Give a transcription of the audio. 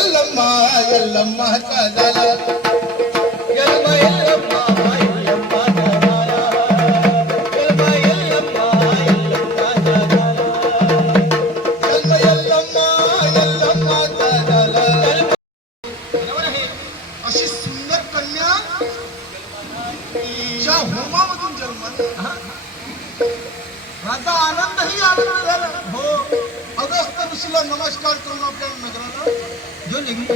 ఎల్లమ్మ ఎల్లమ్మ కదల ఎల్లమ్మ ఎల్లమ్మ ఎల్లమ్మ కదల ఎల్లమ్మ ఎల్లమ్మ ఎల్లమ్మ కదల ఎల్లమ్మ ఎల్లమ్మ ఎల్లమ్మ కదల अशी सुंदर कन्या ज्या होमामधून जन्माला माझा आनंदही आनंद झाला. हो, अगस्त ऋषीला नमस्कार करून आपल्या नगराला जो निघून